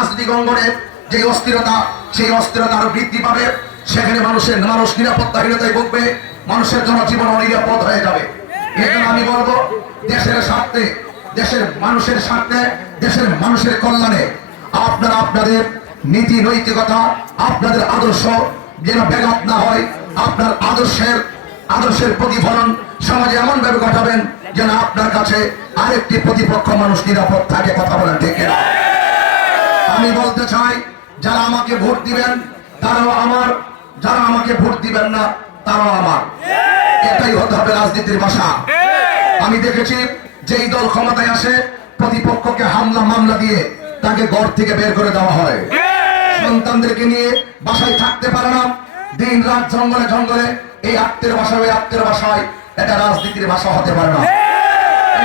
রাজনীতিক অঙ্গনে যে অস্থিরতা, সেই অস্থিরতা আরো বৃদ্ধি পাবে। সেখানে মানুষ নিরাপত্তাহীনতায় ভুগবে, মানুষের জনজীবন অনিরাপদ হয়ে যাবে। এজন্য আমি বলবো, দেশের স্বার্থে, দেশের মানুষের স্বার্থে, দেশের মানুষের কল্যাণে আপনারা আপনাদের নীতি নৈতিকতা, আপনাদের আদর্শ যেন ব্যাঘাত না হয়। আপনার আদর্শের প্রতিফলন সমাজে এমন ভাবে ঘটাবেন যেন আপনার কাছে আরেকটি প্রতিপক্ষ মানুষ নিরাপদ থাকে। কথা বলেন ঠিক কিনা? আমি বলতে চাই, যারা আমাকে ভোট দিবেন তারাও আমার, যারা আমাকে ভোট দিবেন না তারাও আমার। এটাই হতে হবে রাজনীতির ভাষা। আমি দেখেছি যেই দল ক্ষমতায় আসে, প্রতিপক্ষকে হামলা মামলা দিয়ে তাকে ঘর থেকে বের করে দেওয়া হয়। সন্তানদেরকে নিয়ে বাসায় থাকতে পারে না, দিন রাত জঙ্গলে জঙ্গলে, এই আত্মের ভাষায় ওই আত্মের ভাষায়। এটা রাজনীতির ভাষা হতে পারে না।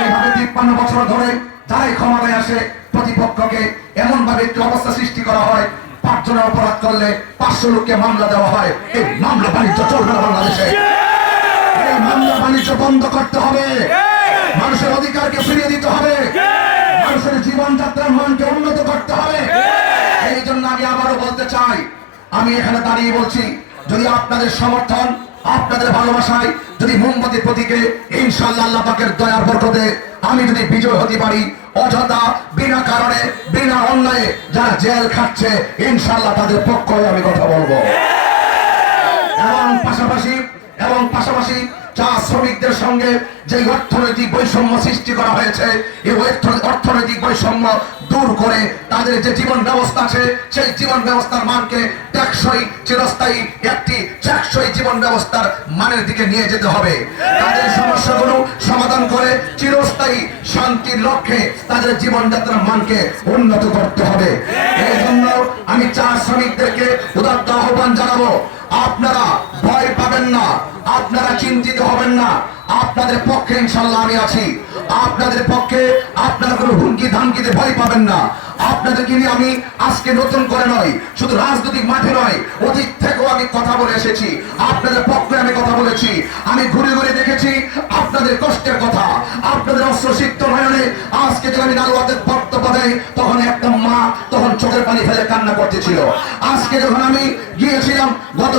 এইভাবে 53 বছর ধরে যারাই ক্ষমতায় আসে, প্রতিপক্ষকে এমন ভাবে একটি অবস্থা সৃষ্টি করা হয়, 5 জনের অপরাধ করলে 500 লোককে মামলা দেওয়া হয়। এই মামলা বাণিজ্য চলবে না বাংলাদেশে। এই মামলা বাণিজ্য বন্ধ করতে হবে, মানুষের অধিকারকে ফিরিয়ে দিতে হবে, মানুষের জীবনযাত্রার মানকে উন্নত করতে হবে। এই জন্য আমি আবারও বলতে চাই, আমি এখানে দাঁড়িয়ে বলছি, যদি আপনাদের সমর্থন, আপনাদের ভালোবাসায় যদি মোমবাতি প্রতীকে ইনশাআল্লাহ আল্লাহ পাকের দয়ার বরকতে আমি যদি বিজয় হতে পারি, অযথা বিনা কারণে বিনা অন্যায়ে যারা জেল খাচ্ছে, ইনশাআল্লাহ তাদের পক্ষে আমি কথা বলবো। এবং পাশাপাশি চা শ্রমিকদের সঙ্গে যে অর্থনৈতিক বৈষম্য সৃষ্টি করা হয়েছে, এই অর্থনৈতিক বৈষম্য দূর করে তাদের যে জীবন ব্যবস্থা আছে, সেই জীবন ব্যবস্থার মানকে টেকসই, চিরস্থায়ী একটি টেকসই জীবন ব্যবস্থার মানের দিকে নিয়ে যেতে হবে। তাদের সমস্যাগুলো সমাধান করে চিরস্থায়ী শান্তির লক্ষ্যে তাদের জীবনযাত্রার মানকে উন্নত করতে হবে। এই জন্য আমি চা শ্রমিকদেরকে উদাত্ত আহ্বান জানাবো, আপনারা ভয় পাবেন না, আপনারা চিন্তিত হবেন না। আপনাদের পক্ষে ইনশাআল্লাহ আমি আছি। আপনাদের পক্ষে আপনারা কোনো হুমকি ধামকিতে ভয় পাবেন না। আপনাদেরকে নিয়ে আমি আজকে নতুন করে নয়, শুধু রাজনৈতিক মাঠে নয়, অতীত থেকেও আমি কথা বলে এসেছি। আপনাদের পক্ষে আমি কথা বলেছি। আমি ঘুরে ঘুরে দেখেছি আপনাদের কষ্টের কথা, আপনাদের অশ্রুসিক্ত নয়নে। আজকে যখন আমি নালুয়াদের বক্তব্যে, তখন একটা মা তখন চোখের পানি ফেলে কান্না করতেছিল। আজকে যখন আমি গিয়েছিলাম, গত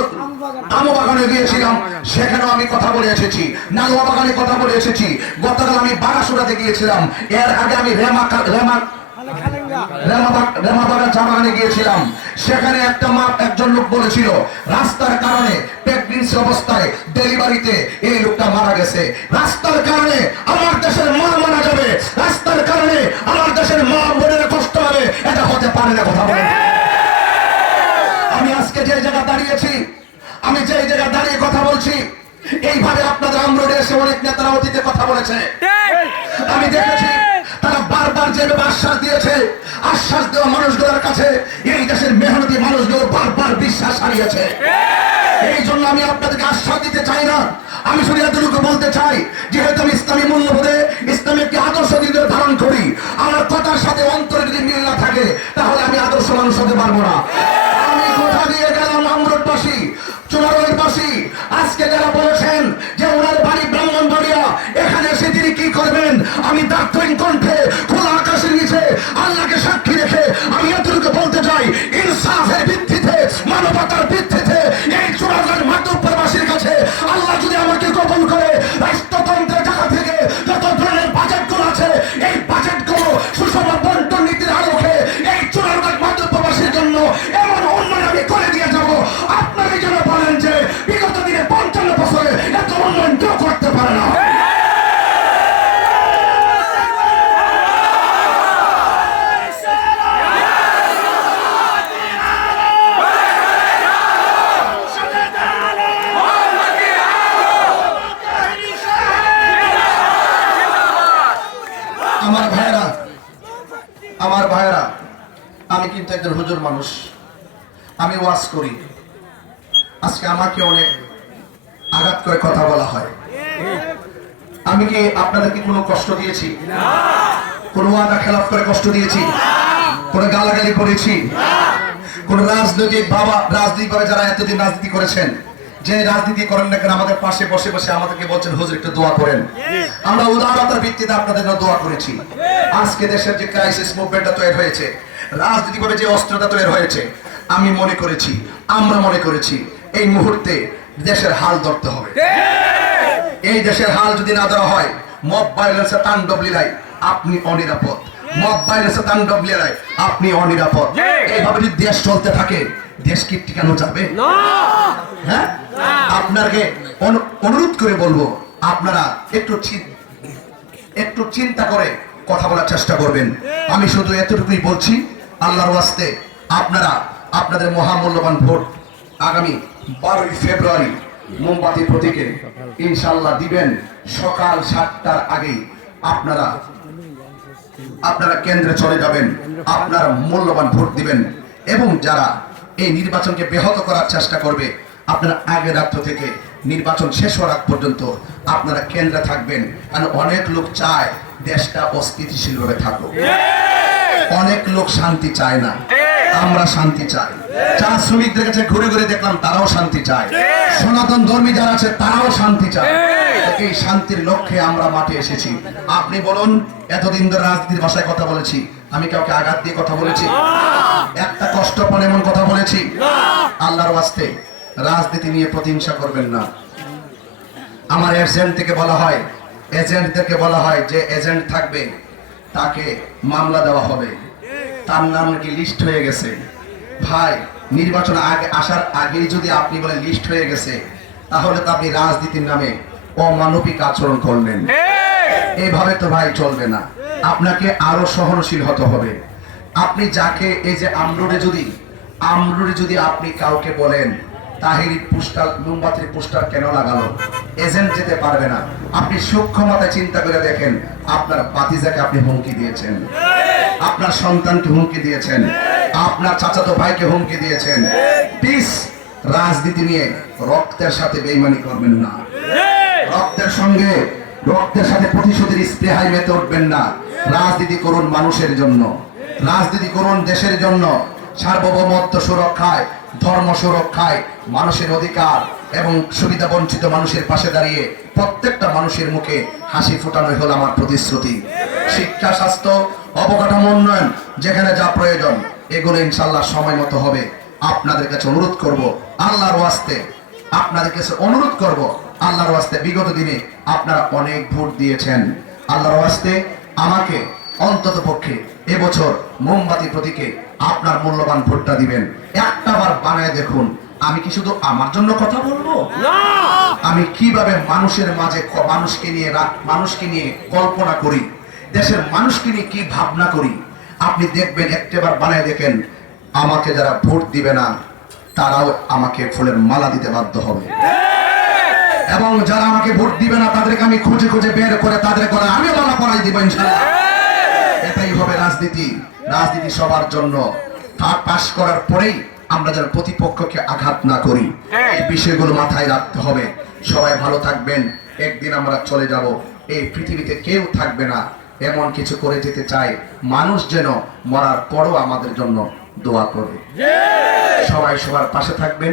আমো বাগানে গিয়েছিলাম, সেখানেও আমি কথা বলে এসেছি। নালুয়া বাগানে কথা বলে এসেছি। গতকাল আমি বাগাসুরাতে গিয়েছিলাম। এর আগে আমি রেমাবাগান চা বাগানে গিয়েছিলাম। সেখানে একজন লোক বলেছিল, রাস্তার কারণে প্রেগন্যান্সি অবস্থায় ডেলিভারিতে এই লোকটা মারা গেছে। রাস্তার কারণে আমার দেশের মা মারা যাবে, রাস্তার কারণে আমার দেশের মা বোনের কষ্ট হবে, এটা হতে পারে না। কথা বলে আমি আজকে যে জায়গা দাঁড়িয়েছি, আমি যে জায়গায় দাঁড়িয়ে কথা বলছি, এইভাবে আপনাদের আমরোডে এসে অনেক নেতারা অতীতে কথা বলেছে। আমি দেখেছি তারা বারবার যেভাবে আশ্বাস দিয়েছে, আশ্বাস দেওয়া মানুষগুলোর কাছে এই দেশের মেহনতি মানুষগুলো বারবার বিশ্বাস হারিয়েছে। এই জন্য আমি আপনাদেরকে আশ্বাস দিতে চাই না। আমি শুধু এতটুকু বলতে চাই, যেহেতু আমি ইসলামী মূল্যবোধে ইসলামী একটি আদর্শ দিকে ধারণ করি, আমার কথার সাথে অন্তরে যদি মিল না থাকে, তাহলে আমি আদর্শ মানুষ হতে পারবো না। আমি কথা দিয়ে গেলাম আমরোডবাসী, চুনারোলবাসী, আজকে যারা বলেছেন যে ওনার বাড়ি ব্রাহ্মণবাড়িয়া, এখানে এসে তিনি কি করবেন, আমি দার্থহীন কণ্ঠে খোলা আকাশের নিচে আল্লাহকে সাক্ষী রেখে আমি এতটুকু বলতে চাই, ইনসাফের ভিত্তিতে, মানবতার ভিত্তিতে এই চুনারোল মাধবপুরবাসীর কাছে আল্লাহ যদি আমাকে কবুল করে, রাষ্ট্রতন্ত্রের টাকা থেকে যত ধরনের বাজেটগুলো আছে, এই বাজেটগুলো সুষম বন্টন নীতির আলোকে এই চুনারোল মাধবপুরবাসীর জন্য এমন উন্নয়ন আমি করে দিয়ে যাব, আপনারা যেন বলেন যে বিগত দিনে 55 বছরে এত উন্নয়ন কেউ করতে পারে না। আমার ভাইয়েরা, আমি কিন্তু একজন হুজুর মানুষ, আমি ওয়াজ করি। আজকে আমাকে অনেক আঘাত করে কথা বলা হয়। আমি কি আপনাদেরকে কোনো কষ্ট দিয়েছি? কোনো ওয়াদা খেলাফ করে কষ্ট দিয়েছি? কোনো গালাগালি করেছি? কোন রাজনৈতিকভাবে যারা এতদিন রাজনীতি করেছেন, যে রাজনীতি করেন না কেন আমাদের পাশে বসে বসে আমাদেরকে বলছেন হুজুর একটু দোয়া করেন। আমরা উদারতার ভিত্তিতে আপনাদের জন্য দোয়া করেছি। আজকে দেশের যে ক্রাইসিস মুভমেন্টটা তৈরি হয়েছে, রাজনীতিভাবে যে অস্ত্রটা তৈরি হয়েছে, আমি মনে করেছি, আমরা মনে করেছি এই মুহূর্তে দেশের হাল ধরতে হবে। এই দেশের হাল যদি না ধরা হয়, মব ভায়োলেন্সের তাণ্ডব লীলায় আপনি অনিরাপদ। মব ভায়োলেন্সের তাণ্ডব লীলায় আপনি অনিরাপদ। এইভাবে যদি দেশ চলতে থাকে, দেশ কি টিকানো যাবে? হ্যাঁ, আপনাকে অনুরোধ করে বলবো, আপনারা একটু চিন্তা করে কথা বলার চেষ্টা করবেন। আমি শুধু এতটুকুই বলছি, আল্লাহর ওয়াস্তে আপনারা আপনাদের মহামূল্যবান ভোট আগামী 12 ফেব্রুয়ারি মোমবাতি প্রতীকে ইনশাআল্লাহ দিবেন। সকাল 7টার আগেই আপনারা কেন্দ্রে চলে যাবেন, আপনারা মূল্যবান ভোট দিবেন। এবং যারা এই নির্বাচনকে ব্যাহত করার চেষ্টা করবে, আপনারা আগের রাত্র থেকে নির্বাচন শেষ হওয়ার আগ পর্যন্ত আপনারা কেন্দ্রে থাকবেন। কারণ অনেক লোক চায় দেশটা অস্থিতিশীল ভাবে থাকুক, অনেক লোক শান্তি চায় না, আমরা শান্তি চাই। যারা শ্রমিকদের কাছে ঘুরে ঘুরে দেখলাম তারাও শান্তি চায়, সনাতন ধর্মী যারা আছে তারাও শান্তি চায়। এই শান্তির লক্ষ্যে আমরা মাঠে এসেছি। আপনি বলুন, এতদিন ধরে রাজনীতির ভাষায় কথা বলেছি, আমি কাউকে আঘাত দিয়ে কথা বলেছি? একটা কষ্ট পান এমন কথা বলেছি? আল্লাহর ওয়াস্তে রাজনীতি নিয়ে প্রতিহিংসা করবেন না। আমার এজেন্টদেরকে বলা হয় যে এজেন্ট থাকবে তাকে মামলা দেওয়া হবে, তার নাম নাকি লিস্ট হয়ে গেছে। ভাই, নির্বাচন আসার আগেই যদি আপনি বলেন লিস্ট হয়ে গেছে, তাহলে তো আপনি রাজনীতির নামে অমানবিক আচরণ করলেন। এইভাবে তো ভাই চলবে না, আপনাকে আরো সহনশীল হতে হবে। আপনি যাকে এই যে আমরুরে যদি আপনি কাউকে বলেন তাহিরি পোস্টার, মোমবাতির পোস্টার কেন লাগালো, এজেন্ট যেতে পারবে না। আপনি সূক্ষ্মতায় চিন্তা করে দেখেন, আপনার ভাতিজাকে আপনি হুমকি দিয়েছেন, আপনার সন্তানকে হুমকি দিয়েছেন, আপনার চাচাতো ভাইকে হুমকি দিয়েছেন। প্লিজ রাজনীতি নিয়ে রক্তের সাথে বেইমানি করবেন না, রক্তের সাথে প্রতিশোধের স্পৃহায় মেতে উঠবেন না। রাজনীতি করুন মানুষের জন্য, রাজনীতি করুন দেশের জন্য, সার্বভৌমত্ব সুরক্ষায়, ধর্ম সুরক্ষায়, মানুষের অধিকার এবং সুবিধা বঞ্চিত মানুষের পাশে দাঁড়িয়ে প্রত্যেকটা মানুষের মুখে হাসি ফোটানোই হলো আমার প্রতিশ্রুতি। শিক্ষা, স্বাস্থ্য, অবকাঠামো উন্নয়ন, যেখানে যা প্রয়োজন এগুলো ইনশাআল্লাহ সময় মতো হবে। আপনাদের কাছে অনুরোধ করব, আল্লাহর ওয়াস্তে আপনাদের কাছে অনুরোধ করব, আল্লাহর ওয়াস্তে বিগত দিনে আপনারা অনেক ভোট দিয়েছেন। আল্লাহর ওয়াস্তে আমাকে অন্তত পক্ষে এবছর মোমবাতি প্রতীকে আপনার মূল্যবান ভোটটা দিবেন। একটা বার বানায় দেখুন, আমি কি শুধু আমার জন্য কথা বলবো? আমি কিভাবে মানুষের মাঝে মানুষকে নিয়ে কল্পনা করি, দেশের মানুষকে নিয়ে কি ভাবনা করি, আপনি দেখবেন। একটাবার বানায় দেখেন, আমাকে যারা ভোট দিবে না তারাও আমাকে ফুলের মালা দিতে বাধ্য হবে, এবং যারা আমাকে ভোট দিবে না তাদেরকে আমি খুঁজে খুঁজে বের করে তাদের করে আমি মালা পরাই দিব ইনশাআল্লাহ। এটাই হবে রাজনীতি। রাজনীতি সবার জন্য। পাস করার পরেই আমরা যেন প্রতিপক্ষকে আঘাত না করি, এই বিষয়গুলো মাথায় রাখতে হবে। সবাই ভালো থাকবেন। একদিন আমরা চলে যাব, এই পৃথিবীতে কেউ থাকবে না। এমন কিছু করে যেতে চাই, মানুষ যেন মরার পরও আমাদের জন্য দোয়া করে। সবাই সবার পাশে থাকবেন।